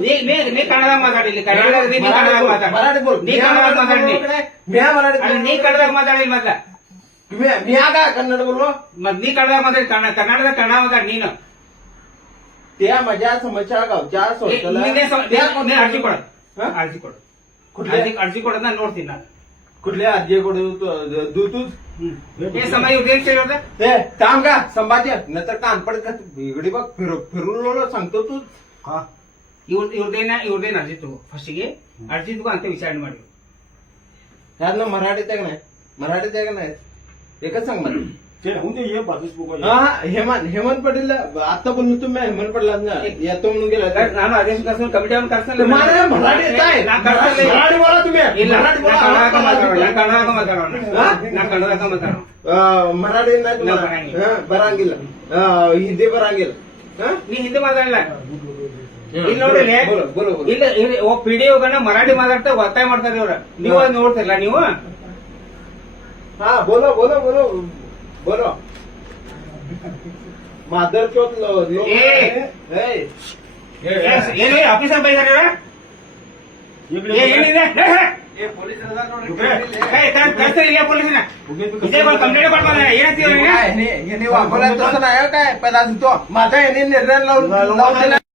ನೀ ನೀ ನೀ ಕನ್ನಡದಾಗ ಮಾತಾಡಿಲ್ಲ ಕನ್ನಡದಾಗ ನೀ ಕನ್ನಡದಾಗ ಮಾತಾಡ मराठी बोल ನೀ ಕನ್ನಡದಾಗ ಮಾತಾಡಿ मी मराठी ಅಲ್ಲಿ ನೀ ಕನ್ನಡದಾಗ ಮಾತಾಡಿಲ್ಲ ಮೊದ್ಲ मी मी का कन्नड बोललो ಮತ್ ನೀ ಕನ್ನಡದಾಗ ಮಾತಾಡಿ ಕನ್ನಡ ಕನ್ನಡದಾಗ ಕನ್ನಡ ಮಾತಾಡಿ ನೀನು त्या माझ्या समस्या गावच्या ನೀ- सोशल ನೀನೇ ಸಮ- ನೀ- ನೀ ಅರ್ಜಿ ಕೊಡ ಹಾ? ಅರ್ಜಿ ಕೊಡು कुठल्या ಅರ್ಜಿ ಅರ್ಜಿ ಕೊಡೋದ್ ನಾನು ನೋಡ್ತೀನಿ ನಾನು कुठल्या अर्जेकडे दू तूच हे समय उद्या होतं हे थांब का संभाजी नंतर कानपड इकडे बघ फिरू फिरून सांगतो तू ಇವ್ರ ಇವ್ರದೇನ ಇವ್ರದೇನ ಅರ್ಜಿ ತಗೋ ಫಸ್ಟಿಗೆ ಅರ್ಜಿ ತಗೋ ಅಂತ विचारणೆ ಮಾಡಿ ह्यांना मराठीत आहे का नाही मराठीत आहे का नाही एकच सांग मला ते राहून दे ये बाजूच बघू हा हेमंत हेमंत पाटील आता बोललो तुम्ही हेमंत पाटील येतो म्हणून गेला ನಾನು ಆದೇಶ ಕರ್ಸಲ್ ಕಮಿಟಿ ಅವ್ನು ಕರ್ಸಲ್ಲ तुम्हाला मराठी येत आहे ನಾ ಕರ್ಸಲ್ಲ मराठी बोला तुम्ही ಇಲ್ಲ मराठी ನಾ बोला ಕನ್ನಡದಾಗ ಮಾತಾಡೋಣ ನಾ ಕನ್ನಡದಾಗ ಮಾತಾಡೋಣ ಹಾ? ನಾ ಕನ್ನಡದಾಗ ಮಾತಾಡೋಣ अं, मराठी नाही तुम्हाला नाही, बरांगिल. हा, बरांगिल अं, हिंदी बरांगिल हा? ನೀ ಹಿಂದಿ ಮಾತಾಡಲ್ಲ ಇಲ್ಲಿ ನೋಡಿಲ್ಲ बोलो बोलो बोलो ಇಲ್ಲ ಇಲ್ಲಿ ಒಬ್ಬ ಪಿಡಿಒಗನ್ನ ಮರಾಠಿ ಮಾತಾಡ್ತಾ ಒತ್ತಾಯ ಮಾಡ್ತಾರೆ ಇವ್ರ ನೀವು ಅದ್ ನೋಡ್ತಿರಲ್ಲ ನೀವು हा बोलो बोलो बोलो बर. माधर चौथ ऑफिसर पोलीस वापरला तसं नाही हो, काय? पहिला तो माझा यांनी निर्णय लावून